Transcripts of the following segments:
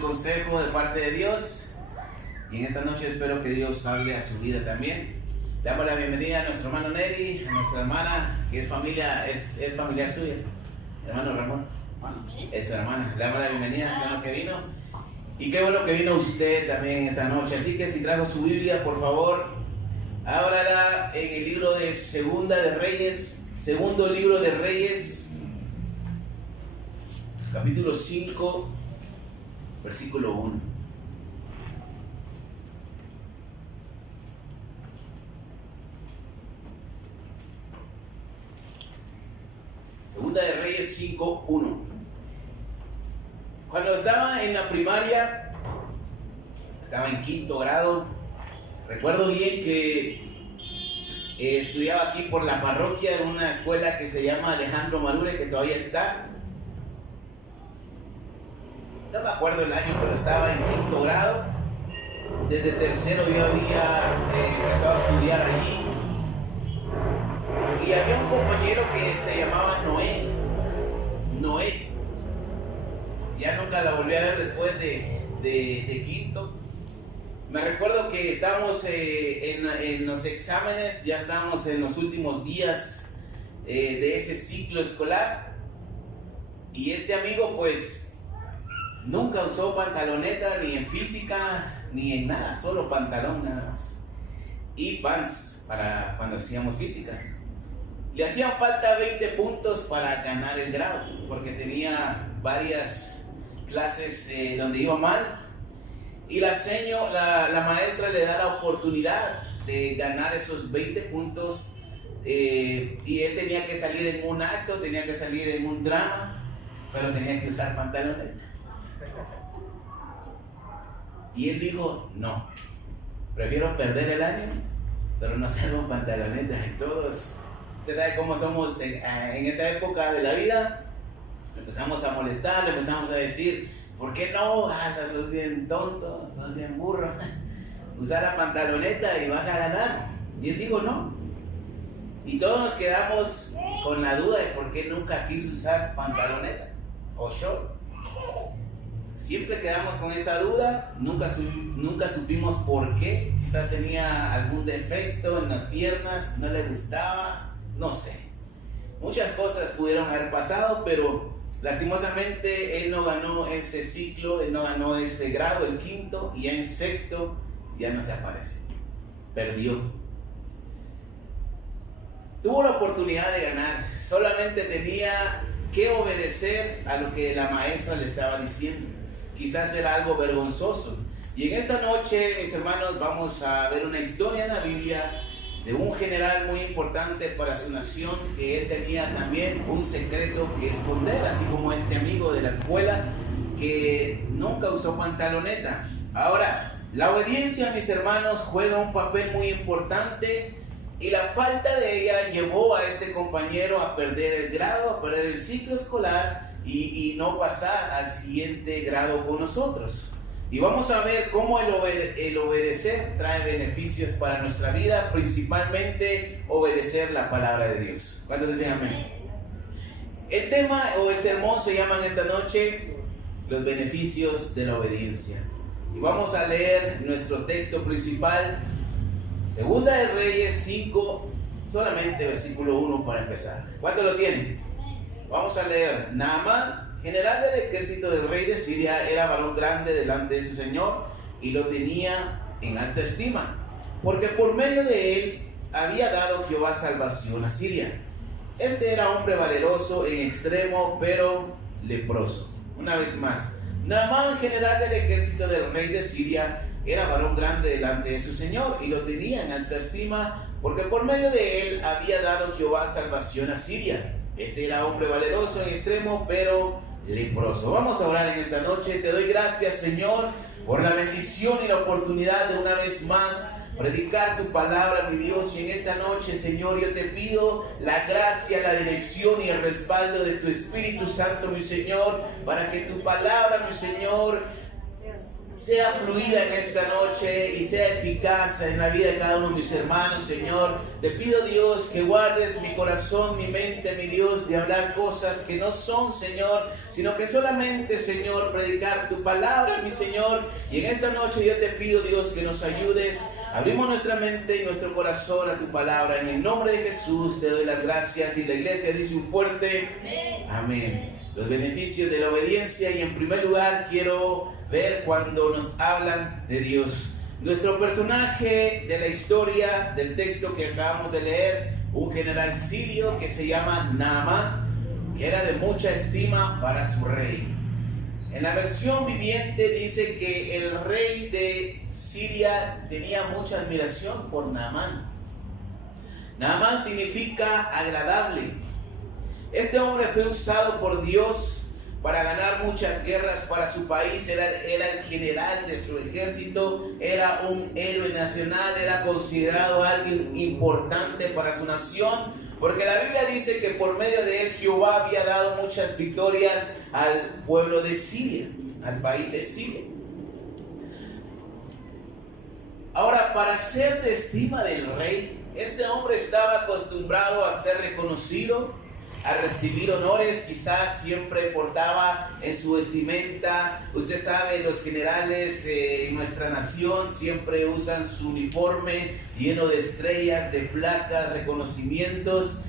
consejo de parte de Dios, y en esta noche espero que Dios hable a su vida también. Le damos la bienvenida a nuestro hermano Neri, a nuestra hermana, que es familiar suya, hermano Ramón, es su hermana. Le damos la bienvenida, qué bueno que vino, y qué bueno que vino usted también esta noche. Así que si trajo su Biblia, por favor, ábrala en el libro de segundo libro de Reyes, capítulo 5, versículo 1. Segunda de Reyes 5, 1. Cuando estaba en la primaria, estaba en quinto grado, recuerdo bien que estudiaba aquí por la parroquia en una escuela que se llama Alejandro Marure, que todavía está. No me acuerdo el año, pero estaba en quinto grado. Desde tercero yo había empezado a estudiar allí. Y había un compañero que se llamaba Noé. Ya nunca la volví a ver después de quinto. Me recuerdo que estábamos en los exámenes, ya estábamos en los últimos días de ese ciclo escolar. Y este amigo pues nunca usó pantaloneta ni en física ni en nada, solo pantalón nada más. Y pants para cuando hacíamos física. Le hacían falta 20 puntos para ganar el grado, porque tenía varias clases donde iba mal. Y la maestra le da la oportunidad de ganar esos 20 puntos. Y él tenía que salir en un acto, tenía que salir en un drama, pero tenía que usar pantalones. Y él dijo, no, prefiero perder el año, pero no salgo en pantalonetas. Y todos, usted sabe cómo somos en esa época de la vida, empezamos a molestar, le empezamos a decir, ¿por qué no? Sos bien tonto, sos bien burro, usar la pantaloneta y vas a ganar. Y él dijo, no. Y todos nos quedamos con la duda de por qué nunca quiso usar pantaloneta o short. Siempre quedamos con esa duda, nunca supimos por qué. Quizás tenía algún defecto en las piernas, no le gustaba, no sé. Muchas cosas pudieron haber pasado, pero lastimosamente él no ganó ese ciclo, él no ganó ese grado, el quinto, y ya en sexto ya no se aparece. Perdió. Tuvo la oportunidad de ganar, solamente tenía que obedecer a lo que la maestra le estaba diciendo. Quizás era algo vergonzoso. Y en esta noche, mis hermanos, vamos a ver una historia en la Biblia de un general muy importante para su nación, que él tenía también un secreto que esconder, así como este amigo de la escuela que nunca usó pantaloneta. Ahora, la obediencia, mis hermanos, juega un papel muy importante, y la falta de ella llevó a este compañero a perder el grado, a perder el ciclo escolar y no pasar al siguiente grado con nosotros. Y vamos a ver cómo el obedecer trae beneficios para nuestra vida, principalmente obedecer la palabra de Dios. ¿Cuántos dicen amén? El tema o el sermón se llama en esta noche los beneficios de la obediencia. Y vamos a leer nuestro texto principal, Segunda de Reyes 5, solamente versículo 1 para empezar. ¿Cuántos lo tienen? Vamos a leer. Naamán, general del ejército del rey de Siria, era varón grande delante de su señor y lo tenía en alta estima, porque por medio de él había dado Jehová salvación a Siria. Este era hombre valeroso en extremo, pero leproso. Una vez más, Naamán, general del ejército del rey de Siria, era varón grande delante de su señor y lo tenía en alta estima, porque por medio de él había dado Jehová salvación a Siria. Este era hombre valeroso en extremo, pero leproso. Vamos a orar en esta noche. Te doy gracias, Señor, por la bendición y la oportunidad de una vez más predicar tu palabra, mi Dios. Y en esta noche, Señor, yo te pido la gracia, la dirección y el respaldo de tu Espíritu Santo, mi Señor, para que tu palabra, mi Señor, sea fluida en esta noche y sea eficaz en la vida de cada uno de mis hermanos, Señor. Te pido, Dios, que guardes mi corazón, mi mente, mi Dios, de hablar cosas que no son, Señor, sino que solamente, Señor, predicar tu palabra, mi Señor. Y en esta noche yo te pido, Dios, que nos ayudes. Abrimos nuestra mente y nuestro corazón a tu palabra. En el nombre de Jesús te doy las gracias. Y la iglesia dice un fuerte amén. Los beneficios de la obediencia. Y en primer lugar quiero ver cuando nos hablan de Dios. Nuestro personaje de la historia del texto que acabamos de leer, un general sirio que se llama Naamán, que era de mucha estima para su rey. En la versión viviente dice que el rey de Siria tenía mucha admiración por Naamán. Naamán significa agradable. Este hombre fue usado por Dios para ganar muchas guerras para su país. Era el general de su ejército, era un héroe nacional, era considerado alguien importante para su nación, porque la Biblia dice que por medio de él Jehová había dado muchas victorias al pueblo de Siria, al país de Siria. Ahora, para ser de estima del rey, este hombre estaba acostumbrado a ser reconocido, a recibir honores. Quizás siempre portaba en su vestimenta, usted sabe, los generales en nuestra nación siempre usan su uniforme lleno de estrellas, de placas, reconocimientos.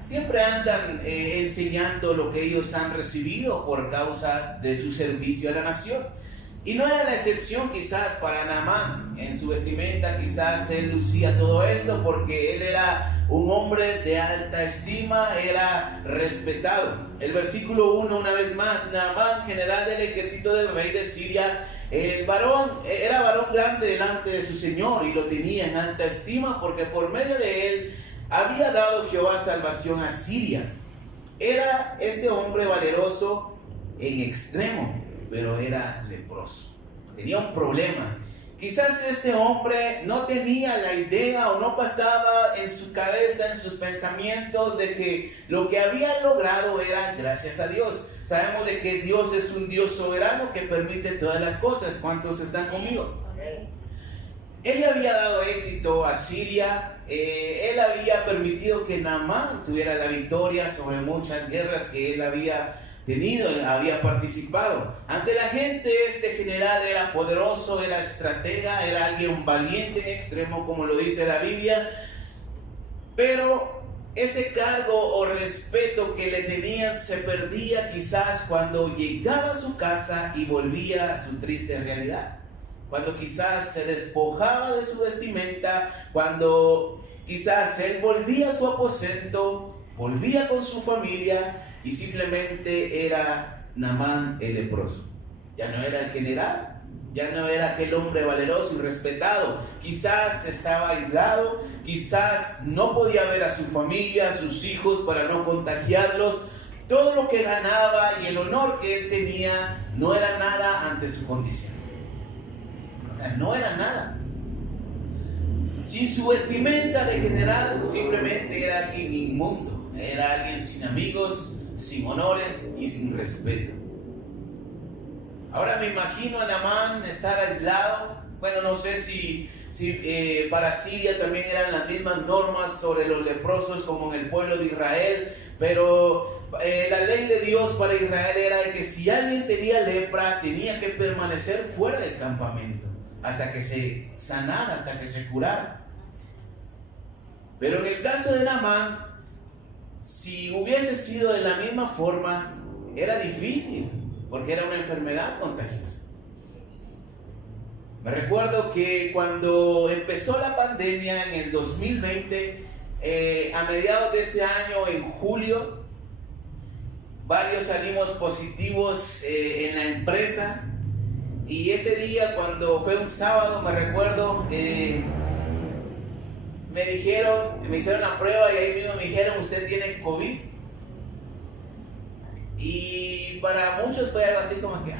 Siempre andan enseñando lo que ellos han recibido por causa de su servicio a la nación. Y no era la excepción quizás para Naamán. En su vestimenta quizás él lucía todo esto porque él era un hombre de alta estima, era respetado. El versículo 1 una vez más: Naamán, general del ejército del rey de Siria, era varón grande delante de su señor y lo tenía en alta estima porque por medio de él había dado Jehová salvación a Siria. Era este hombre valeroso en extremo, pero era leproso. Tenía un problema. Quizás este hombre no tenía la idea o no pasaba en su cabeza, en sus pensamientos, de que lo que había logrado era gracias a Dios. Sabemos de que Dios es un Dios soberano que permite todas las cosas. ¿Cuántos están conmigo? Él le había dado éxito a Siria. Él había permitido que Naamán tuviera la victoria sobre muchas guerras que él había tenido, había participado. Ante la gente, este general era poderoso, era estratega, era alguien valiente en extremo, como lo dice la Biblia. Pero ese cargo o respeto que le tenían se perdía quizás cuando llegaba a su casa y volvía a su triste realidad. Cuando quizás se despojaba de su vestimenta, cuando quizás él volvía a su aposento, volvía con su familia, y simplemente era Naamán el leproso. Ya no era el general, ya no era aquel hombre valeroso y respetado. Quizás estaba aislado, quizás no podía ver a su familia, a sus hijos para no contagiarlos. Todo lo que ganaba y el honor que él tenía no era nada ante su condición. O sea, no era nada. Sin su vestimenta de general, simplemente era alguien inmundo. Era alguien sin amigos, sin honores y sin respeto. Ahora me imagino a Naamán estar aislado. Bueno, no sé si para Siria también eran las mismas normas sobre los leprosos como en el pueblo de Israel, pero la ley de Dios para Israel era de que si alguien tenía lepra tenía que permanecer fuera del campamento hasta que se sanara, hasta que se curara. Pero en el caso de Naamán, si hubiese sido de la misma forma, era difícil, porque era una enfermedad contagiosa. Me recuerdo que cuando empezó la pandemia en el 2020, a mediados de ese año, en julio, varios salimos positivos en la empresa. Y ese día, cuando fue un sábado, me recuerdo, me hicieron una prueba y ahí mismo me dijeron: usted tiene COVID. Y para muchos fue algo así como que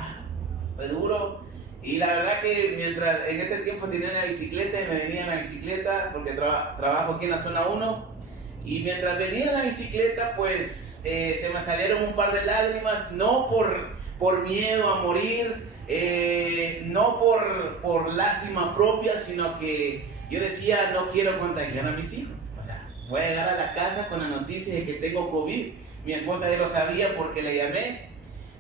fue duro. Y la verdad que mientras en ese tiempo tenía una bicicleta y me venía en la bicicleta, porque trabajo aquí en la zona 1, y mientras venía en la bicicleta pues se me salieron un par de lágrimas, no por miedo a morir, no por lástima propia, sino que yo decía, no quiero contagiar a mis hijos. O sea, voy a llegar a la casa con la noticia de que tengo COVID. Mi esposa ya lo sabía porque le llamé.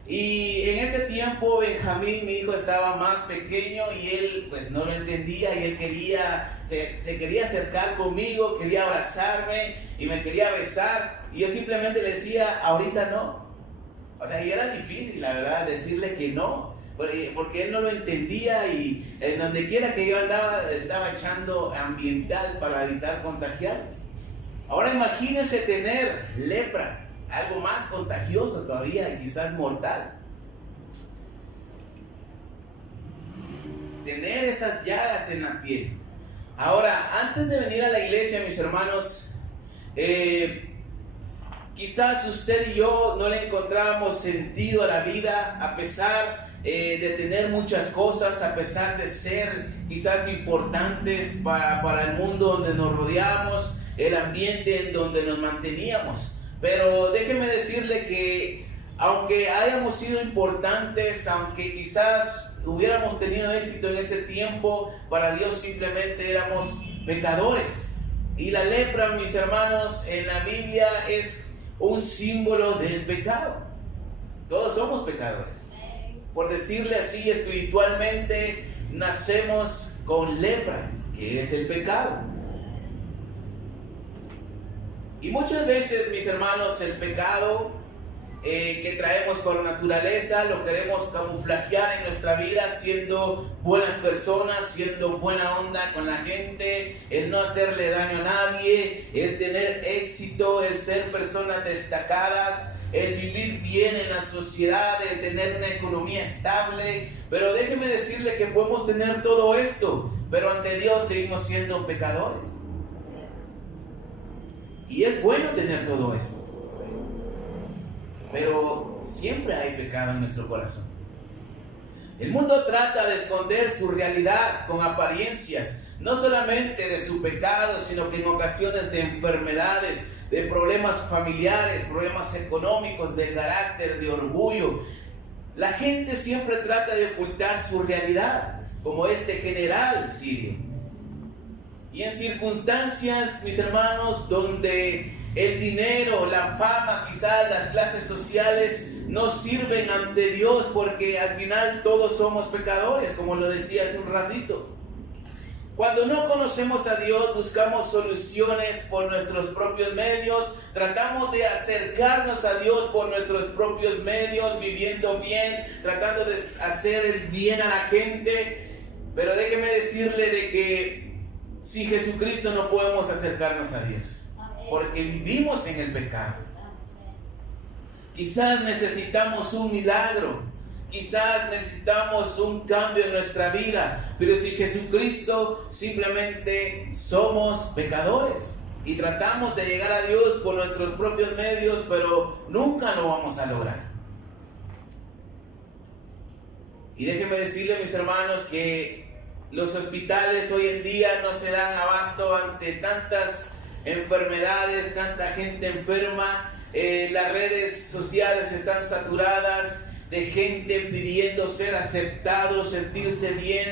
Y en ese tiempo Benjamín, mi hijo, estaba más pequeño y él pues no lo entendía, y él se quería acercar conmigo, quería abrazarme y me quería besar, y yo simplemente le decía, ahorita no. O sea, y era difícil, la verdad, decirle que no, porque él no lo entendía, y en donde quiera que yo andaba estaba echando ambiental para evitar contagiarnos. Ahora imagínense tener lepra, algo más contagioso todavía, quizás mortal. Tener esas llagas en la piel. Ahora, antes de venir a la iglesia, mis hermanos, quizás usted y yo no le encontrábamos sentido a la vida, a pesar de tener muchas cosas, a pesar de ser quizás importantes para el mundo donde nos rodeamos, el ambiente en donde nos manteníamos. Pero déjeme decirle que aunque hayamos sido importantes, aunque quizás hubiéramos tenido éxito en ese tiempo, para Dios simplemente éramos pecadores. Y la lepra, mis hermanos, en la Biblia es un símbolo del pecado. Todos somos pecadores. Por decirle así, espiritualmente nacemos con lepra, que es el pecado. Y muchas veces, mis hermanos, el pecado que traemos por naturaleza lo queremos camuflajear en nuestra vida, siendo buenas personas, siendo buena onda con la gente, el no hacerle daño a nadie, el tener éxito, el ser personas destacadas, el vivir bien en la sociedad, el tener una economía estable. Pero déjeme decirle que podemos tener todo esto, pero ante Dios seguimos siendo pecadores. Y es bueno tener todo esto, pero siempre hay pecado en nuestro corazón. El mundo trata de esconder su realidad con apariencias, no solamente de su pecado, sino que en ocasiones de enfermedades, de problemas familiares, problemas económicos, de carácter, de orgullo. La gente siempre trata de ocultar su realidad, como este general sirio. Y en circunstancias, mis hermanos, donde el dinero, la fama, quizás las clases sociales no sirven ante Dios, porque al final todos somos pecadores, como lo decía hace un ratito. Cuando no conocemos a Dios, buscamos soluciones por nuestros propios medios, tratamos de acercarnos a Dios por nuestros propios medios, viviendo bien, tratando de hacer el bien a la gente. Pero déjeme decirle de que sin Jesucristo no podemos acercarnos a Dios, porque vivimos en el pecado. Quizás necesitamos un milagro, quizás necesitamos un cambio en nuestra vida, pero sin Jesucristo simplemente somos pecadores y tratamos de llegar a Dios por nuestros propios medios, pero nunca lo vamos a lograr. Y déjenme decirle, mis hermanos, que los hospitales hoy en día no se dan abasto ante tantas enfermedades, tanta gente enferma. Las redes sociales están saturadas de gente pidiendo ser aceptados, sentirse bien.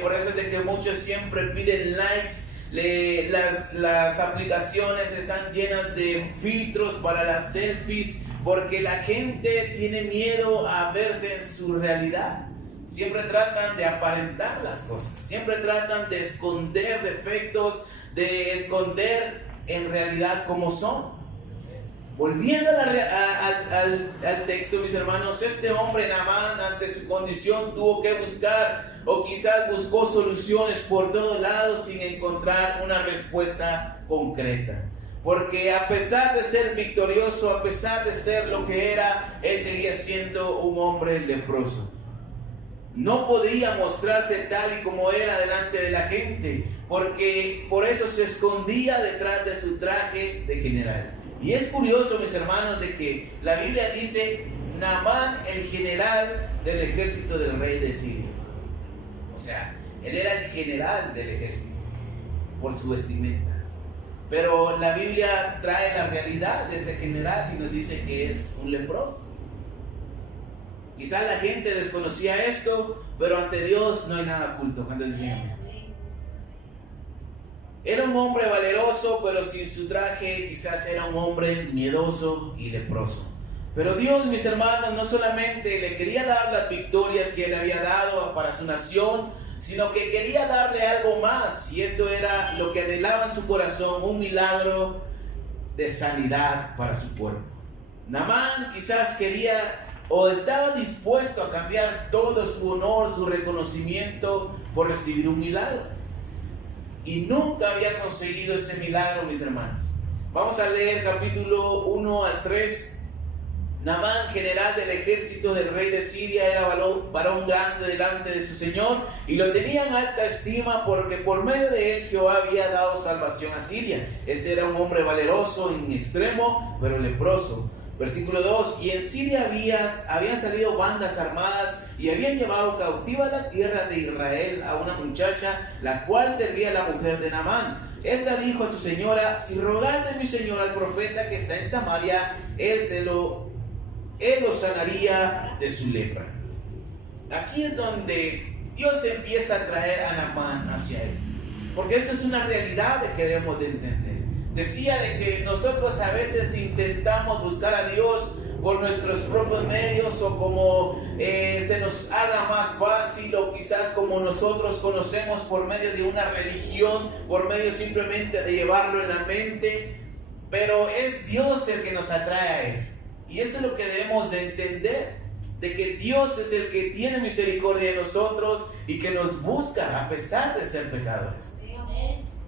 Por eso es de que muchos siempre piden likes. Las aplicaciones están llenas de filtros para las selfies, porque la gente tiene miedo a verse en su realidad. Siempre tratan de aparentar las cosas, siempre tratan de esconder defectos, de esconder en realidad cómo son. Volviendo al texto, mis hermanos, este hombre Naamán, ante su condición, tuvo que buscar, o quizás buscó soluciones por todos lados sin encontrar una respuesta concreta. Porque a pesar de ser victorioso, a pesar de ser lo que era, él seguía siendo un hombre leproso. No podía mostrarse tal y como era delante de la gente, porque por eso se escondía detrás de su traje de general. Y es curioso, mis hermanos, de que la Biblia dice Naamán, el general del ejército del rey de Siria. O sea, él era el general del ejército por su vestimenta. Pero la Biblia trae la realidad de este general y nos dice que es un leproso. Quizás la gente desconocía esto, pero ante Dios no hay nada oculto. Cuando decían, era un hombre valeroso, pero sin su traje quizás era un hombre miedoso y leproso. Pero Dios, mis hermanos, no solamente le quería dar las victorias que Él había dado para su nación, sino que quería darle algo más. Y esto era lo que anhelaba en su corazón, un milagro de sanidad para su cuerpo. Naamán quizás quería o estaba dispuesto a cambiar todo su honor, su reconocimiento por recibir un milagro. Y nunca había conseguido ese milagro, mis hermanos. Vamos a leer capítulo 1 al 3. Naamán, general del ejército del rey de Siria, era varón grande delante de su señor y lo tenía en alta estima porque por medio de él Jehová había dado salvación a Siria. Este era un hombre valeroso en extremo, pero leproso. Versículo 2, y en Siria habían salido bandas armadas y habían llevado cautiva a la tierra de Israel a una muchacha, la cual servía a la mujer de Naamán. Esta dijo a su señora, si rogase mi señor al profeta que está en Samaria, él lo sanaría de su lepra. Aquí es donde Dios empieza a traer a Naamán hacia él, porque esto es una realidad que debemos de entender. Decía de que nosotros a veces intentamos buscar a Dios por nuestros propios medios o como se nos haga más fácil, o quizás como nosotros conocemos por medio de una religión, por medio simplemente de llevarlo en la mente, pero es Dios el que nos atrae a Él. Y esto es lo que debemos de entender, de que Dios es el que tiene misericordia de nosotros y que nos busca a pesar de ser pecadores.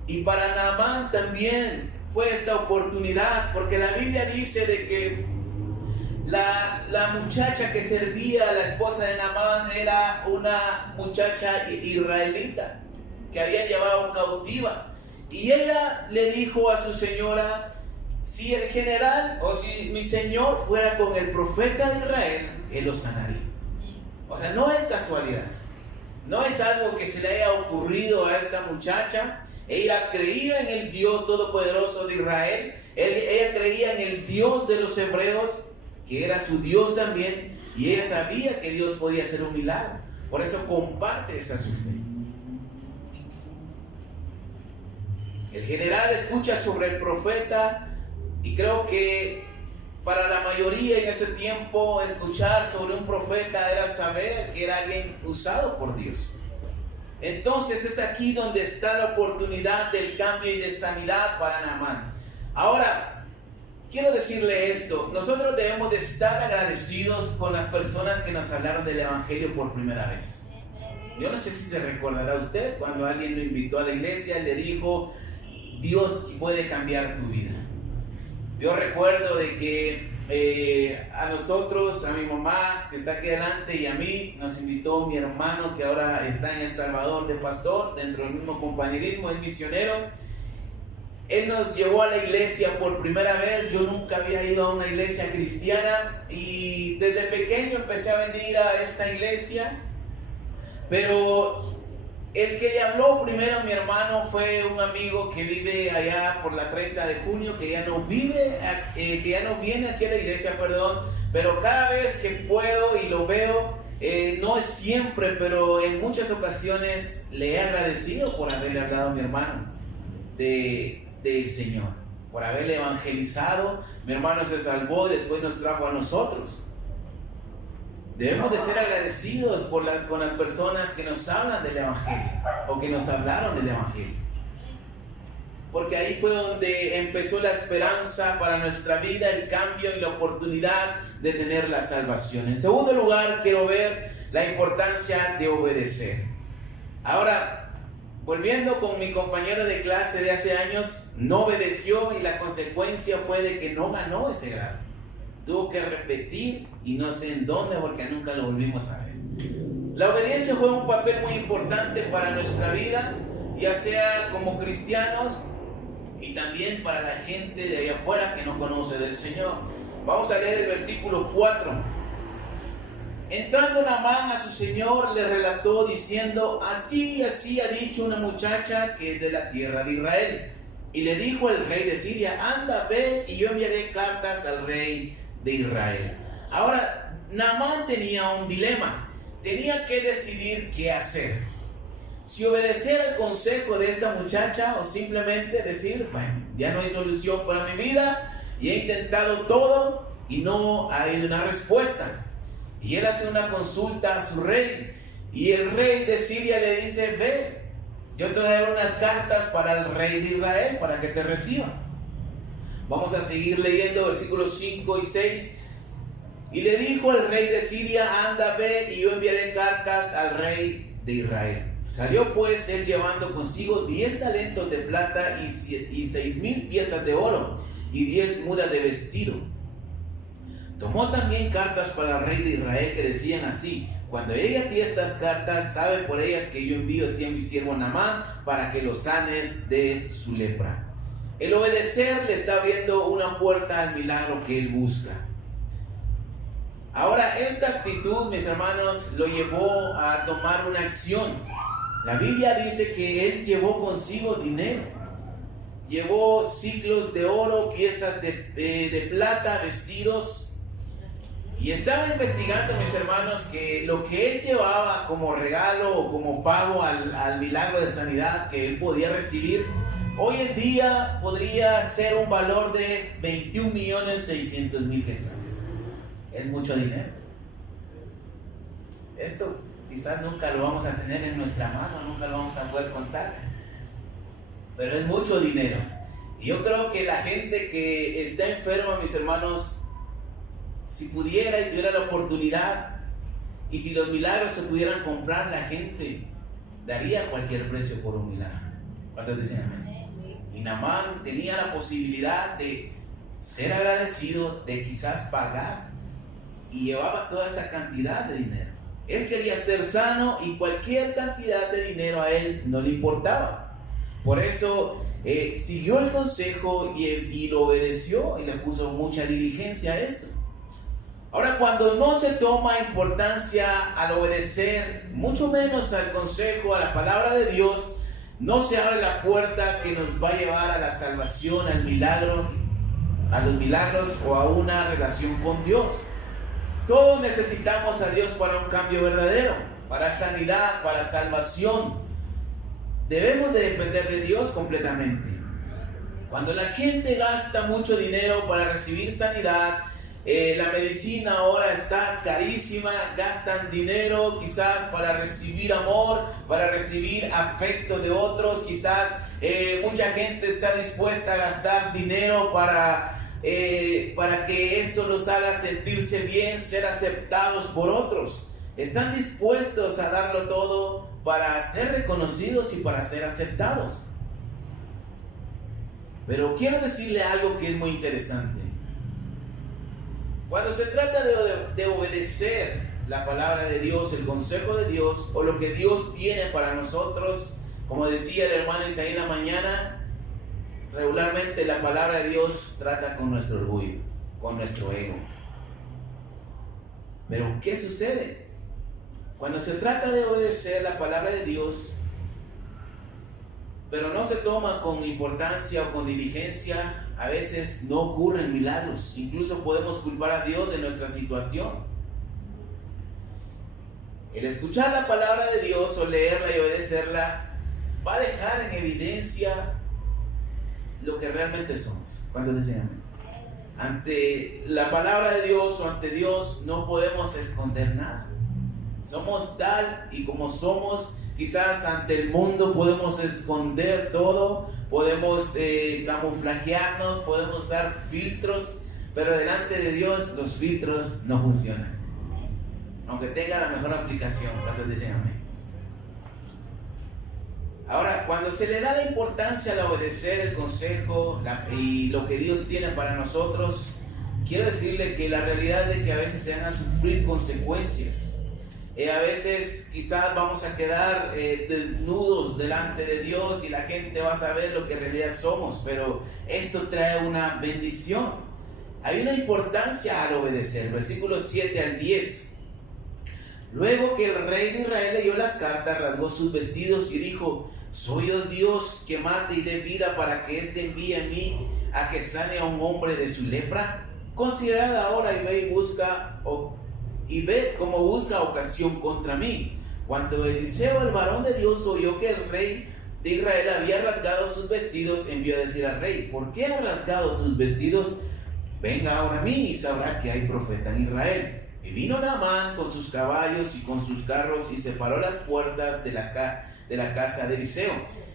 Y para Naamán también fue esta oportunidad, porque la Biblia dice de que la muchacha que servía a la esposa de Naamán era una muchacha israelita que había llevado cautiva. Y ella le dijo a su señora, si el general o si mi señor fuera con el profeta de Israel, él lo sanaría. O sea, no es casualidad, no es algo que se le haya ocurrido a esta muchacha. Ella creía en el Dios todopoderoso de Israel. Ella creía en el Dios de los hebreos, que era su Dios también, y ella sabía que Dios podía hacer un milagro. Por eso comparte esa su fe. El general escucha sobre el profeta, y creo que para la mayoría en ese tiempo escuchar sobre un profeta era saber que era alguien usado por Dios. Entonces es aquí donde está la oportunidad del cambio y de sanidad para Naamán. Ahora, quiero decirle esto, nosotros debemos de estar agradecidos con las personas que nos hablaron del Evangelio por primera vez. Yo no sé si se recordará usted cuando alguien lo invitó a la iglesia y le dijo, Dios puede cambiar tu vida. Yo recuerdo de que a nosotros, a mi mamá que está aquí delante y a mí, nos invitó mi hermano que ahora está en El Salvador de pastor, dentro del mismo compañerismo, es misionero. Él nos llevó a la iglesia por primera vez. Yo nunca había ido a una iglesia cristiana y desde pequeño empecé a venir a esta iglesia, pero el que le habló primero a mi hermano fue un amigo que vive allá por la 30 de junio, que ya no viene aquí a la iglesia, pero cada vez que puedo y lo veo, no es siempre, pero en muchas ocasiones le he agradecido por haberle hablado a mi hermano del Señor, por haberle evangelizado. Mi hermano se salvó y después nos trajo a nosotros. Debemos de ser agradecidos con las personas que nos hablan del Evangelio o que nos hablaron del Evangelio. Porque ahí fue donde empezó la esperanza para nuestra vida, el cambio y la oportunidad de tener la salvación. En segundo lugar, quiero ver la importancia de obedecer. Ahora, volviendo con mi compañero de clase de hace años, no obedeció y la consecuencia fue de que no ganó ese grado. Tuvo que repetir y no sé en dónde porque nunca lo volvimos a ver. La obediencia juega un papel muy importante para nuestra vida, ya sea como cristianos y también para la gente de allá afuera que no conoce del Señor. Vamos a leer el versículo 4. Entrando Naamán a su señor le relató diciendo, así y así ha dicho una muchacha que es de la tierra de Israel. Y le dijo al rey de Siria, anda, ve y yo enviaré cartas al rey de Israel. Ahora, Naamán tenía un dilema. Tenía que decidir qué hacer. Si obedecer el consejo de esta muchacha o simplemente decir, bueno, ya no hay solución para mi vida y he intentado todo y no hay una respuesta. Y él hace una consulta a su rey y el rey de Siria le dice, ve, yo te voy a dar unas cartas para el rey de Israel para que te reciba. Vamos a seguir leyendo versículos 5 y 6. Y le dijo el rey de Siria, anda, ve, y yo enviaré cartas al rey de Israel. Salió pues él llevando consigo 10 talentos de plata y 6,000 piezas de oro y 10 mudas de vestido. Tomó también cartas para el rey de Israel que decían así, cuando llegue a ti estas cartas, sabe por ellas que yo envío a ti a mi siervo Naamán para que lo sanes de su lepra. El obedecer le está abriendo una puerta al milagro que él busca. Ahora, esta actitud, mis hermanos, lo llevó a tomar una acción. La Biblia dice que él llevó consigo dinero. Llevó ciclos de oro, piezas de plata, vestidos. Y estaba investigando, mis hermanos, que lo que él llevaba como regalo o como pago al milagro de sanidad que él podía recibir, hoy en día podría ser un valor de 21.600.000 quetzales. Es mucho dinero. Esto quizás nunca lo vamos a tener en nuestra mano, nunca lo vamos a poder contar. Pero es mucho dinero. Y yo creo que la gente que está enferma, mis hermanos, si pudiera y tuviera la oportunidad, y si los milagros se pudieran comprar, la gente daría cualquier precio por un milagro. ¿Cuántos dicen amén? Y Naamán tenía la posibilidad de ser agradecido, de quizás pagar, y llevaba toda esta cantidad de dinero. Él quería ser sano y cualquier cantidad de dinero a él no le importaba. Por eso siguió el consejo y lo obedeció y le puso mucha diligencia a esto. Ahora, cuando no se toma importancia al obedecer, mucho menos al consejo, a la palabra de Dios, no se abre la puerta que nos va a llevar a la salvación, al milagro, a los milagros o a una relación con Dios. Todos necesitamos a Dios para un cambio verdadero, para sanidad, para salvación. Debemos de depender de Dios completamente. Cuando la gente gasta mucho dinero para recibir sanidad, la medicina ahora está carísima, gastan dinero quizás para recibir amor, para recibir afecto de otros, quizás mucha gente está dispuesta a gastar dinero para que eso los haga sentirse bien, ser aceptados por otros. Están dispuestos a darlo todo para ser reconocidos y para ser aceptados. Pero quiero decirle algo que es muy interesante. Cuando se trata de obedecer la palabra de Dios, el consejo de Dios o lo que Dios tiene para nosotros, como decía el hermano Isaí en la mañana, regularmente la palabra de Dios trata con nuestro orgullo, con nuestro ego. Pero ¿qué sucede? Cuando se trata de obedecer la palabra de Dios, pero no se toma con importancia o con diligencia, a veces no ocurren milagros. Incluso podemos culpar a Dios de nuestra situación. El escuchar la palabra de Dios o leerla y obedecerla va a dejar en evidencia lo que realmente somos. ¿Cuántos dicen amén? Ante la palabra de Dios o ante Dios no podemos esconder nada. Somos tal y como somos. Quizás ante el mundo podemos esconder todo, podemos camuflajearnos, podemos usar filtros, pero delante de Dios los filtros no funcionan. Aunque tenga la mejor aplicación. ¿Cuántos dicen amén? Ahora, cuando se le da la importancia al obedecer el consejo y lo que Dios tiene para nosotros, quiero decirle que la realidad es que a veces se van a sufrir consecuencias. A veces quizás vamos a quedar desnudos delante de Dios y la gente va a saber lo que en realidad somos, pero esto trae una bendición. Hay una importancia al obedecer. Versículos 7 al 10. Luego que el rey de Israel leyó las cartas, rasgó sus vestidos y dijo: ¿soy yo Dios que mate y dé vida para que éste envíe a mí a que sane a un hombre de su lepra? Considerad ahora y ve y busca y ved cómo busca ocasión contra mí. Cuando Eliseo, el varón de Dios, oyó que el rey de Israel había rasgado sus vestidos, envió a decir al rey: ¿por qué has rasgado tus vestidos? Venga ahora a mí y sabrá que hay profeta en Israel. Y vino Naamán con sus caballos y con sus carros y se paró a las puertas de la casa de Eliseo.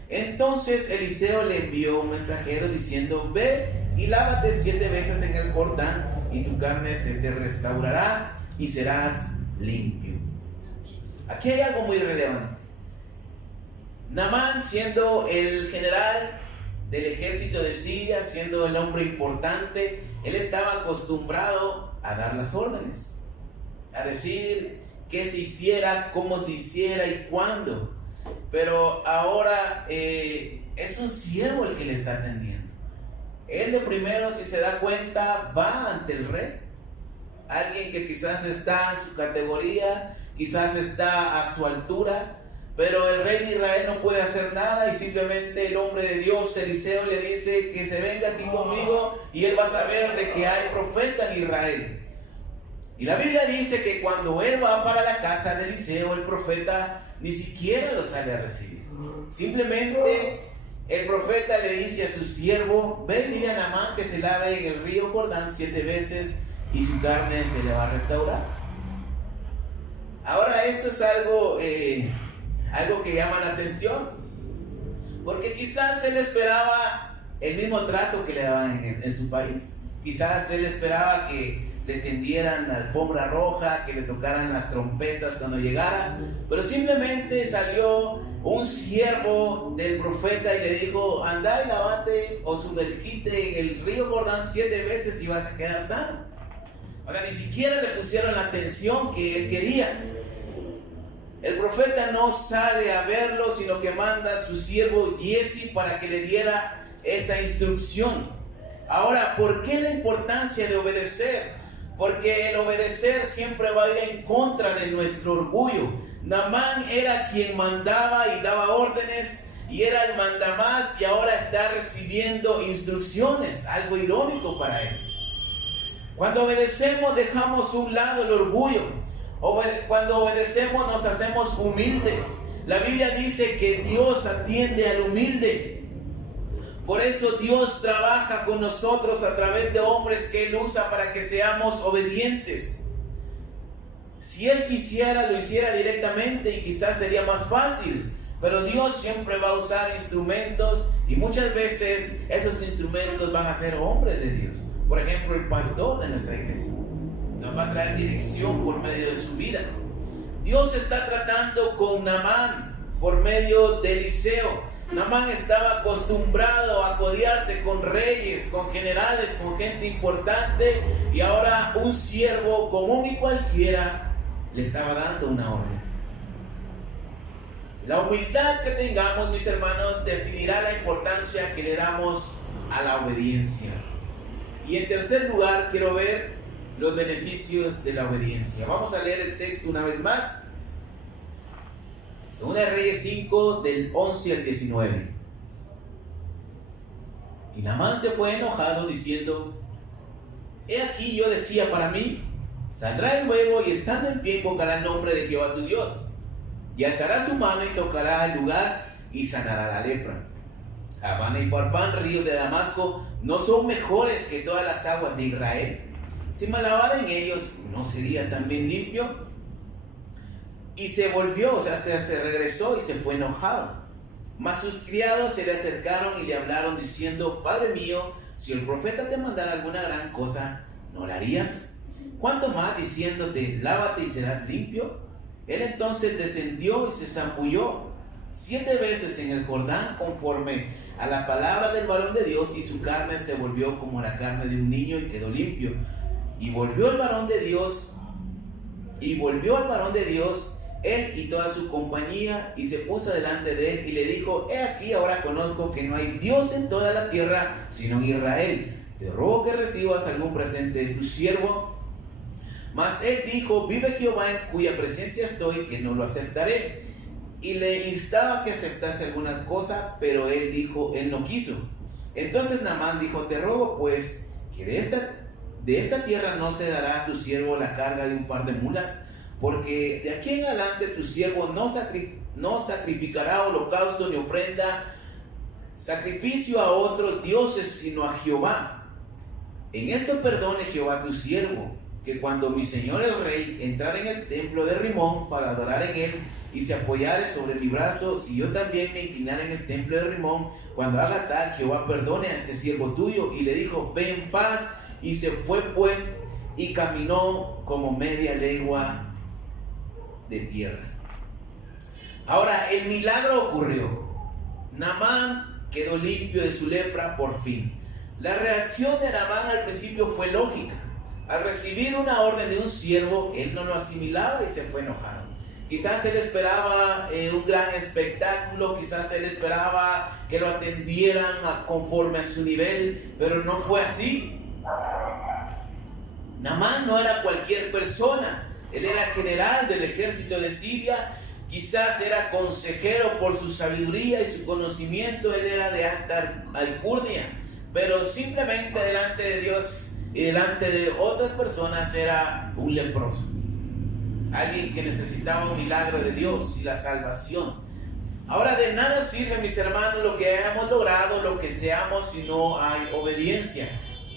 Entonces Eliseo le envió un mensajero diciendo: ve y lávate 7 veces en el Jordán y tu carne se te restaurará y serás limpio. Aquí hay algo muy relevante. Naamán, siendo el general del ejército de Siria, siendo el hombre importante, él estaba acostumbrado a dar las órdenes, a decir qué se hiciera, cómo se hiciera y cuándo. Pero ahora es un siervo el que le está atendiendo. Él de primero, si se da cuenta, va ante el rey. Alguien que quizás está en su categoría, quizás está a su altura, pero el rey de Israel no puede hacer nada y simplemente el hombre de Dios, Eliseo, le dice que se venga aquí conmigo y él va a saber de que hay profeta en Israel. Y la Biblia dice que cuando él va para la casa de Eliseo, el profeta ni siquiera lo sale a recibir. Simplemente el profeta le dice a su siervo: ve y dile a Naamán que se lave en el río Jordán 7 veces y su carne se le va a restaurar. Ahora esto es algo que llama la atención, porque quizás él esperaba el mismo trato que le daban en su país. Quizás él esperaba que le tendieran la alfombra roja, que le tocaran las trompetas cuando llegara, pero simplemente salió un siervo del profeta y le dijo: anda y lavate o sumergite en el río Jordán 7 veces y vas a quedar sano. O sea, ni siquiera le pusieron la atención que él quería. El profeta no sale a verlo, sino que manda a su siervo Giezi para que le diera esa instrucción. Ahora, ¿por qué la importancia de obedecer? Porque el obedecer siempre va a ir en contra de nuestro orgullo. Naamán era quien mandaba y daba órdenes, y era el mandamás, y ahora está recibiendo instrucciones. Algo irónico para él. Cuando obedecemos, dejamos a un lado el orgullo. Cuando obedecemos, nos hacemos humildes. La Biblia dice que Dios atiende al humilde. Por eso Dios trabaja con nosotros a través de hombres que Él usa para que seamos obedientes. Si Él quisiera, lo hiciera directamente y quizás sería más fácil. Pero Dios siempre va a usar instrumentos, y muchas veces esos instrumentos van a ser hombres de Dios. Por ejemplo, el pastor de nuestra iglesia nos va a traer dirección por medio de su vida. Dios está tratando con Naamán por medio de Eliseo. Naamán estaba acostumbrado a codearse con reyes, con generales, con gente importante, y ahora un siervo común y cualquiera le estaba dando una orden. La humildad que tengamos, mis hermanos, definirá la importancia que le damos a la obediencia. Y en tercer lugar, quiero ver los beneficios de la obediencia. Vamos a leer el texto una vez más. Segunda de Reyes 5, del 11 al 19. Y Naamán se fue enojado diciendo: he aquí yo decía para mí, saldrá luego y estando en pie invocará el nombre de Jehová su Dios, y alzará su mano y tocará el lugar y sanará la lepra. Abana y Farfán, ríos de Damasco, no son mejores que todas las aguas de Israel. Si me lavara en ellos, ¿no sería también limpio? Y se volvió, o sea, se regresó y se fue enojado. Mas sus criados se le acercaron y le hablaron diciendo: Padre mío, si el profeta te mandara alguna gran cosa, ¿no la harías? ¿Cuánto más diciéndote: lávate y serás limpio? Él entonces descendió y se zambulló 7 veces en el Jordán conforme a la palabra del varón de Dios, y su carne se volvió como la carne de un niño y quedó limpio. Y volvió al varón de Dios, él y toda su compañía, y se puso delante de él y le dijo: he aquí, ahora conozco que no hay Dios en toda la tierra sino en Israel. Te ruego que recibas algún presente de tu siervo. Mas él dijo: vive Jehová en cuya presencia estoy, que no lo aceptaré. Y le instaba que aceptase alguna cosa, pero él no quiso. Entonces Naamán dijo: te ruego pues que de esta de esta tierra no se dará a tu siervo la carga de un par de mulas, porque de aquí en adelante tu siervo no sacrificará holocausto ni ofrenda, sacrificio a otros dioses, sino a Jehová. En esto perdone Jehová tu siervo, que cuando mi señor el rey entrara en el templo de Rimón para adorar en él, y se apoyare sobre mi brazo, si yo también me inclinara en el templo de Rimón, cuando haga tal, Jehová perdone a este siervo tuyo. Y le dijo: ve en paz. Y se fue pues, y caminó como media legua de tierra. Ahora, el milagro ocurrió. Naamán quedó limpio de su lepra por fin. La reacción de Naamán al principio fue lógica. Al recibir una orden de un siervo, él no lo asimilaba y se fue enojado. Quizás él esperaba un gran espectáculo, quizás él esperaba que lo atendieran conforme a su nivel, pero no fue así. Naamán no era cualquier persona, él era general del ejército de Siria, quizás era consejero por su sabiduría y su conocimiento, él era de alta alcurnia, pero simplemente delante de Dios y delante de otras personas era un leproso, alguien que necesitaba un milagro de Dios y la salvación. Ahora, de nada sirve, mis hermanos, lo que hayamos logrado, lo que seamos, si no hay obediencia.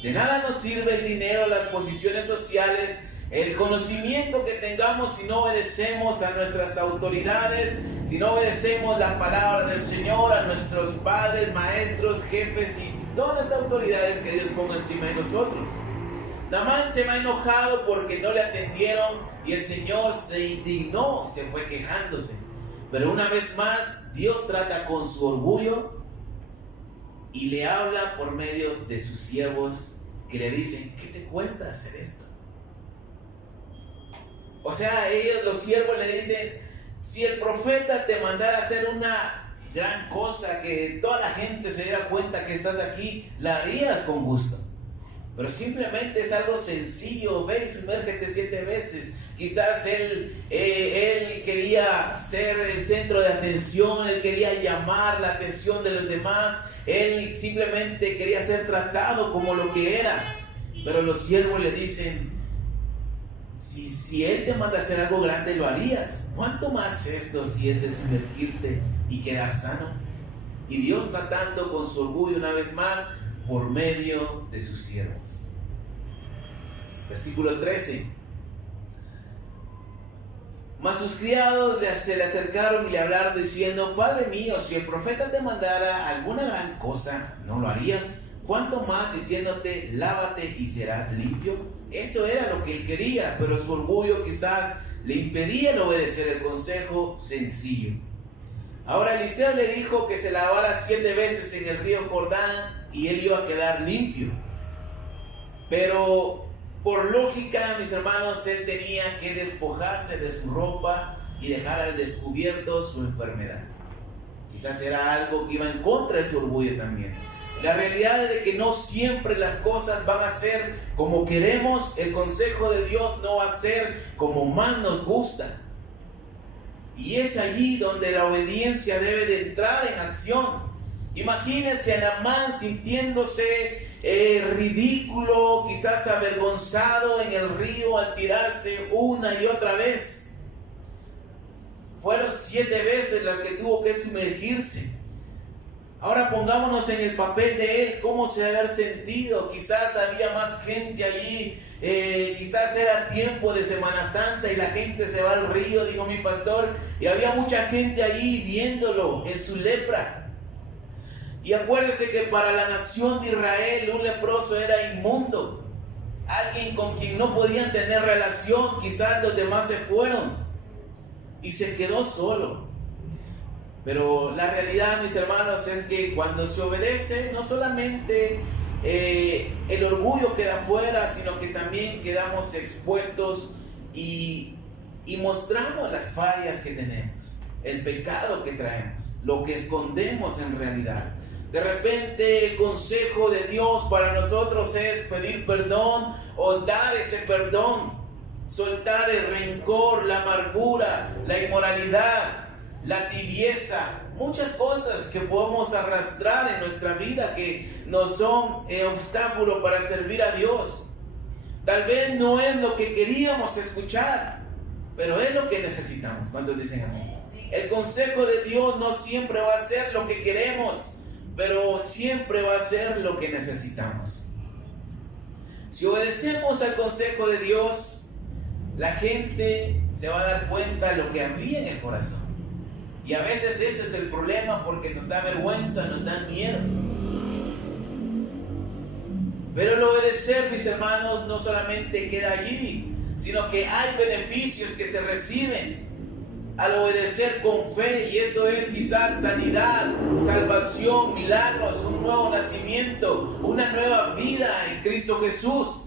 De nada nos sirve el dinero, las posiciones sociales, el conocimiento que tengamos si no obedecemos a nuestras autoridades, si no obedecemos la palabra del Señor, a nuestros padres, maestros, jefes y todas las autoridades que Dios ponga encima de nosotros. Naamán se va enojado porque no le atendieron y el Señor se indignó, se fue quejándose. Pero una vez más, Dios trata con su orgullo y le habla por medio de sus siervos que le dicen: ¿qué te cuesta hacer esto? O sea, ellos, los siervos, le dicen: si el profeta te mandara a hacer una gran cosa, que toda la gente se diera cuenta que estás aquí, la harías con gusto. Pero simplemente es algo sencillo: ve y sumérgete 7 veces. Quizás él quería ser el centro de atención, él quería llamar la atención de los demás, él simplemente quería ser tratado como lo que era. Pero los siervos le dicen: si él te manda a hacer algo grande, lo harías. ¿Cuánto más esto si es de sumergirte y quedar sano? Y Dios tratando con su orgullo una vez más por medio de sus siervos. Versículo 13. Mas sus criados se le acercaron y le hablaron diciendo: Padre mío, si el profeta te mandara alguna gran cosa, ¿no lo harías? ¿Cuánto más diciéndote: lávate y serás limpio? Eso era lo que él quería, pero su orgullo quizás le impedía el obedecer el consejo sencillo. Ahora Eliseo le dijo que se lavara 7 veces en el río Jordán y él iba a quedar limpio. Pero por lógica, mis hermanos, él tenía que despojarse de su ropa y dejar al descubierto su enfermedad. Quizás era algo que iba en contra de su orgullo también. La realidad es de que no siempre las cosas van a ser como queremos. El consejo de Dios no va a ser como más nos gusta. Y es allí donde la obediencia debe de entrar en acción. Imagínense a Naamán sintiéndose ridículo, quizás avergonzado en el río al tirarse una y otra vez. Fueron 7 veces las que tuvo que sumergirse. Ahora pongámonos en el papel de él, cómo se debe haber sentido. Quizás había más gente allí, quizás era tiempo de Semana Santa y la gente se va al río, dijo mi pastor, y había mucha gente allí viéndolo en su lepra. Y acuérdense que para la nación de Israel un leproso era inmundo, alguien con quien no podían tener relación. Quizás los demás se fueron y se quedó solo. Pero la realidad, mis hermanos, es que cuando se obedece, no solamente el orgullo queda fuera, sino que también quedamos expuestos y mostramos las fallas que tenemos, el pecado que traemos, lo que escondemos en realidad. De repente el consejo de Dios para nosotros es pedir perdón o dar ese perdón, soltar el rencor, la amargura, la inmoralidad, la tibieza, muchas cosas que podemos arrastrar en nuestra vida que nos son obstáculo para servir a Dios. Tal vez no es lo que queríamos escuchar, pero es lo que necesitamos. ¿Cuántos dicen amén? El consejo de Dios no siempre va a ser lo que queremos, pero siempre va a ser lo que necesitamos. Si obedecemos al consejo de Dios, la gente se va a dar cuenta de lo que había en el corazón. Y a veces ese es el problema, porque nos da vergüenza, nos da miedo. Pero el obedecer, mis hermanos, no solamente queda allí, sino que hay beneficios que se reciben al obedecer con fe, y esto es quizás sanidad, salvación, milagros, un nuevo nacimiento, una nueva vida en Cristo Jesús.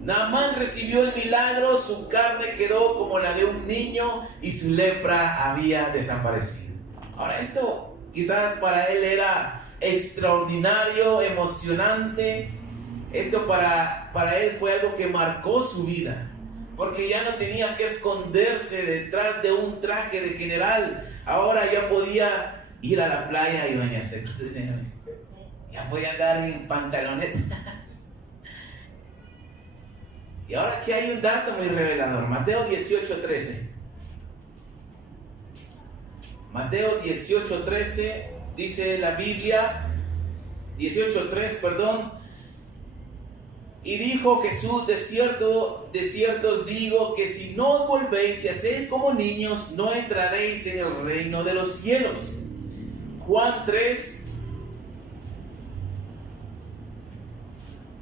Naamán recibió el milagro, su carne quedó como la de un niño y su lepra había desaparecido. Ahora, esto quizás para él era extraordinario, emocionante. Esto para él fue algo que marcó su vida, porque ya no tenía que esconderse detrás de un traje de general. Ahora ya podía ir a la playa y bañarse. Ya podía andar en pantaloneta. Y ahora aquí hay un dato muy revelador. Mateo 18:13. Mateo 18:13 dice la Biblia, 18:3, perdón. Y dijo Jesús: de cierto os digo que si no os volvéis y hacéis como niños, no entraréis en el reino de los cielos. Juan 3,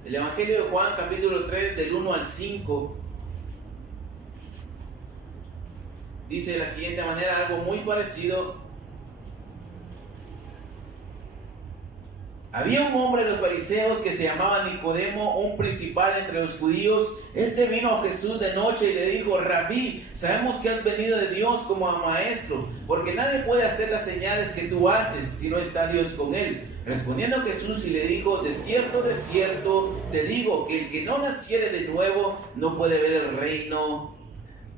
el Evangelio de Juan, capítulo 3, del 1 al 5, dice de la siguiente manera, algo muy parecido. Había un hombre de los fariseos que se llamaba Nicodemo, un principal entre los judíos. Este vino a Jesús de noche y le dijo: Rabí, sabemos que has venido de Dios como a maestro, porque nadie puede hacer las señales que tú haces si no está Dios con él. Respondiendo Jesús y le dijo: de cierto te digo que el que no naciere de nuevo no puede ver el reino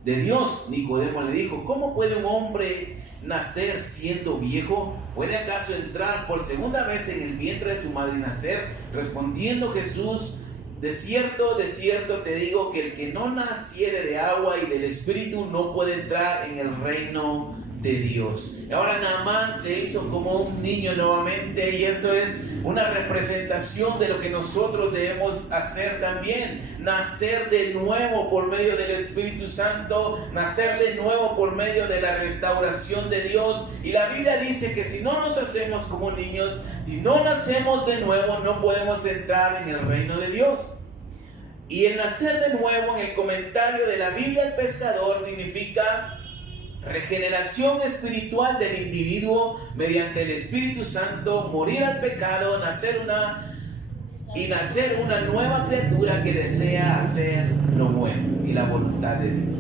de Dios. Nicodemo le dijo: ¿cómo puede un hombre nacer siendo viejo? ¿Puede acaso entrar por segunda vez en el vientre de su madre y nacer? Respondiendo Jesús: de cierto te digo que el que no naciere de agua y del Espíritu no puede entrar en el reino de Dios. Y ahora Naamán se hizo como un niño nuevamente, y esto es una representación de lo que nosotros debemos hacer también: nacer de nuevo por medio del Espíritu Santo, nacer de nuevo por medio de la restauración de Dios. Y la Biblia dice que si no nos hacemos como niños, si no nacemos de nuevo, no podemos entrar en el reino de Dios. Y el nacer de nuevo, en el comentario de la Biblia El Pescador, significa regeneración espiritual del individuo mediante el Espíritu Santo, morir al pecado, nacer una nueva criatura que desea hacer lo bueno y la voluntad de Dios.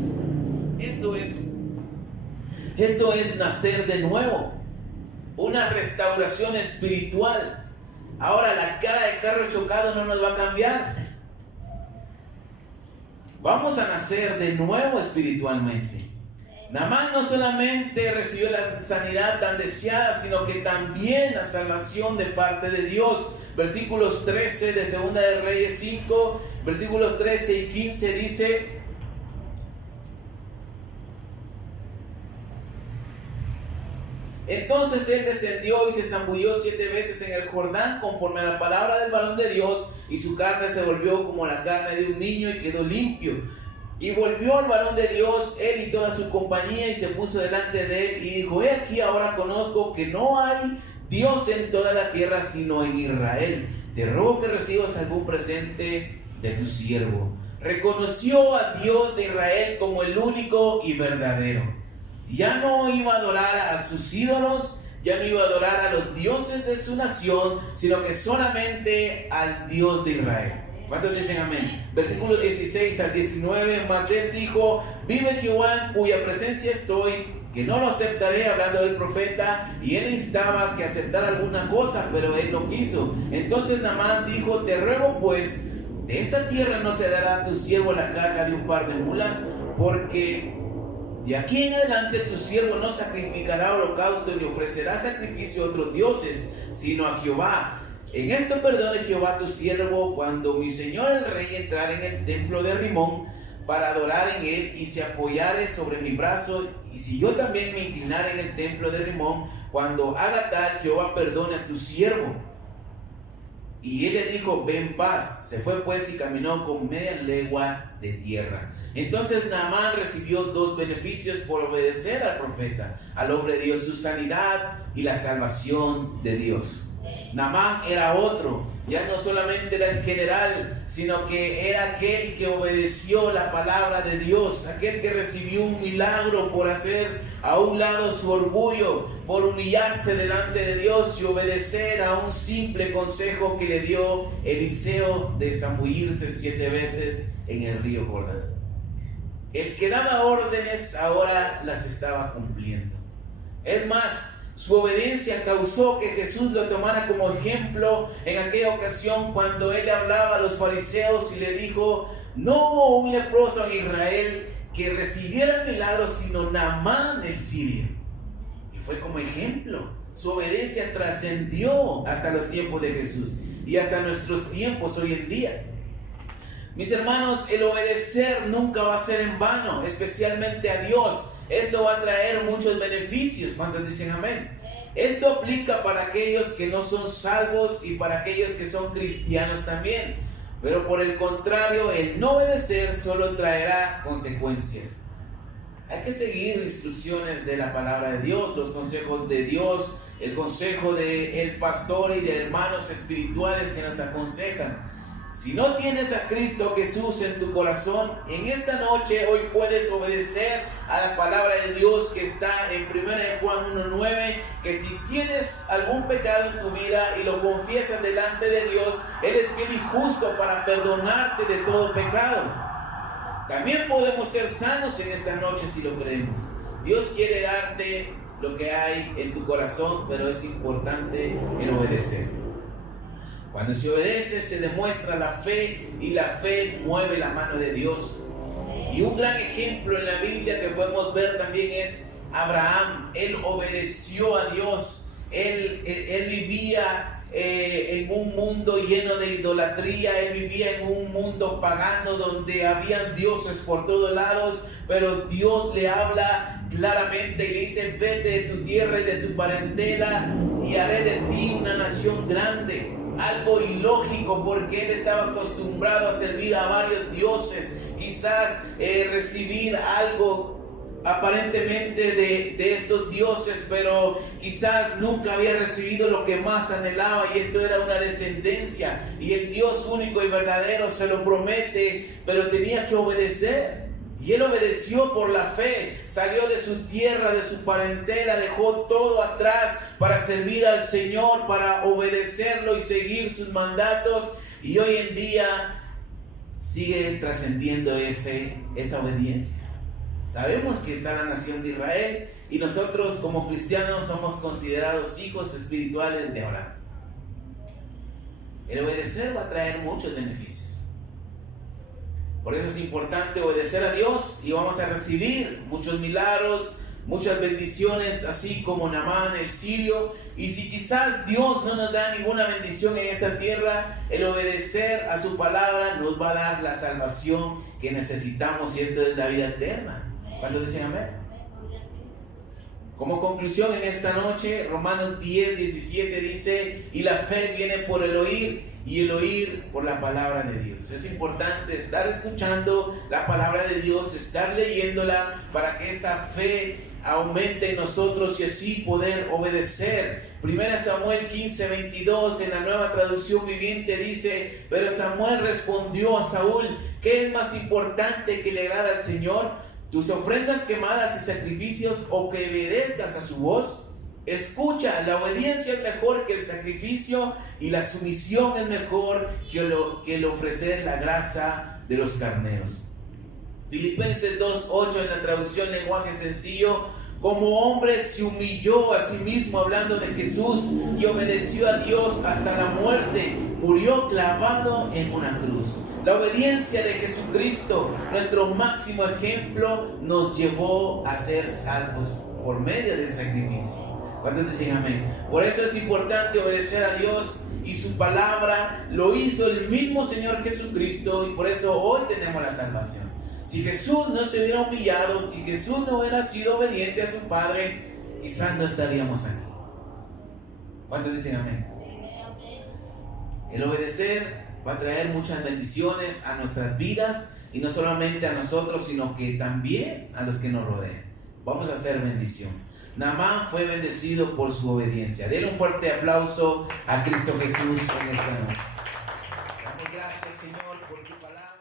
Esto es nacer de nuevo, una restauración espiritual. Ahora, la cara de carro chocado no nos va a cambiar. Vamos a nacer de nuevo espiritualmente. Naamán no solamente recibió la sanidad tan deseada, sino que también la salvación de parte de Dios. Versículos 13 de Segunda de Reyes 5, versículos 13 y 15 dice: entonces él descendió y se zambulló 7 veces en el Jordán, conforme a la palabra del varón de Dios, y su carne se volvió como la carne de un niño y quedó limpio. Y volvió el varón de Dios, él y toda su compañía, y se puso delante de él y dijo: he aquí, ahora conozco que no hay Dios en toda la tierra sino en Israel. Te ruego que recibas algún presente de tu siervo. Reconoció a Dios de Israel como el único y verdadero. Ya no iba a adorar a sus ídolos, ya no iba a adorar a los dioses de su nación, sino que solamente al Dios de Israel. ¿Cuántos dicen amén? Versículos 16 al 19. Mas él dijo: vive Jehová, en cuya presencia estoy, que no lo aceptaré, hablando del profeta. Y él instaba que aceptara alguna cosa, pero él no quiso. Entonces Naamán dijo: te ruego pues, de esta tierra no se dará a tu siervo la carga de un par de mulas, porque de aquí en adelante tu siervo no sacrificará holocausto ni ofrecerá sacrificio a otros dioses, sino a Jehová. En esto perdone Jehová tu siervo cuando mi señor el rey entrare en el templo de Rimón para adorar en él y se apoyare sobre mi brazo, y si yo también me inclinare en el templo de Rimón, cuando haga tal, Jehová perdone a tu siervo. Y él le dijo, ven paz. Se fue pues y caminó con media legua de tierra. Entonces Naamán recibió 2 beneficios por obedecer al profeta, al hombre de Dios, su sanidad y la salvación de Dios. Naamán era otro, ya no solamente era el general, sino que era aquel que obedeció la palabra de Dios, aquel que recibió un milagro por hacer a un lado su orgullo, por humillarse delante de Dios y obedecer a un simple consejo que le dio Eliseo de zambullirse 7 veces en el río Jordán. El que daba órdenes ahora las estaba cumpliendo. Es más, su obediencia causó que Jesús lo tomara como ejemplo en aquella ocasión cuando él hablaba a los fariseos y le dijo, no hubo un leproso en Israel que recibiera el milagro sino Naamán el sirio. Y fue como ejemplo. Su obediencia trascendió hasta los tiempos de Jesús y hasta nuestros tiempos hoy en día. Mis hermanos, el obedecer nunca va a ser en vano, especialmente a Dios. Esto va a traer muchos beneficios. ¿Cuántos dicen amén? Esto aplica para aquellos que no son salvos y para aquellos que son cristianos también. Pero por el contrario, el no obedecer solo traerá consecuencias. Hay que seguir instrucciones de la palabra de Dios, los consejos de Dios, el consejo del pastor y de hermanos espirituales que nos aconsejan. Si no tienes a Cristo Jesús en tu corazón, en esta noche hoy puedes obedecer a la palabra de Dios que está en 1 Juan 1:9, que si tienes algún pecado en tu vida y lo confiesas delante de Dios, Él es fiel y justo para perdonarte de todo pecado. También podemos ser sanos en esta noche si lo creemos. Dios quiere darte lo que hay en tu corazón, pero es importante el obedecer. Cuando se obedece se demuestra la fe y la fe mueve la mano de Dios. Y un gran ejemplo en la Biblia que podemos ver también es Abraham. Él obedeció a Dios. Él vivía en un mundo lleno de idolatría. Él vivía en un mundo pagano donde habían dioses por todos lados. Pero Dios le habla claramente y le dice, vete de tu tierra y de tu parentela y haré de ti una nación grande. Algo ilógico porque él estaba acostumbrado a servir a varios dioses, quizás recibir algo aparentemente de estos dioses, pero quizás nunca había recibido lo que más anhelaba, y esto era una descendencia, y el Dios único y verdadero se lo promete, pero tenía que obedecer. Y él obedeció por la fe, salió de su tierra, de su parentela, dejó todo atrás para servir al Señor, para obedecerlo y seguir sus mandatos. Y hoy en día sigue trascendiendo esa obediencia. Sabemos que está la nación de Israel y nosotros como cristianos somos considerados hijos espirituales de Abraham. El obedecer va a traer muchos beneficios. Por eso es importante obedecer a Dios y vamos a recibir muchos milagros, muchas bendiciones, así como Naamán el sirio. Y si quizás Dios no nos da ninguna bendición en esta tierra, el obedecer a su palabra nos va a dar la salvación que necesitamos, y esto es la vida eterna. ¿Cuántos dicen amén? Como conclusión en esta noche, Romanos 10:17 dice, y la fe viene por el oír, y el oír por la palabra de Dios. Es importante estar escuchando la palabra de Dios, estar leyéndola para que esa fe aumente en nosotros y así poder obedecer. 1 Samuel 15:22 en la Nueva Traducción Viviente dice, pero Samuel respondió a Saúl, ¿qué es más importante que le agrada al Señor? ¿Tus ofrendas quemadas y sacrificios, o que obedezcas a su voz? Escucha, la obediencia es mejor que el sacrificio, y la sumisión es mejor que el ofrecer la grasa de los carneros. Filipenses 2:8 en la traducción lenguaje sencillo, como hombre se humilló a sí mismo hablando de Jesús y obedeció a Dios hasta la muerte, murió clavado en una cruz. La obediencia de Jesucristo, nuestro máximo ejemplo, nos llevó a ser salvos por medio de ese sacrificio. ¿Cuántos dicen amén? Por eso es importante obedecer a Dios y su palabra lo hizo el mismo Señor Jesucristo, y por eso hoy tenemos la salvación. Si Jesús no se hubiera humillado, si Jesús no hubiera sido obediente a su Padre, quizás no estaríamos aquí. ¿Cuántos dicen amén? El obedecer va a traer muchas bendiciones a nuestras vidas, y no solamente a nosotros, sino que también a los que nos rodean. Vamos a hacer bendición. Naamán fue bendecido por su obediencia. Denle un fuerte aplauso a Cristo Jesús en esta noche. Damos gracias, Señor, por tu palabra.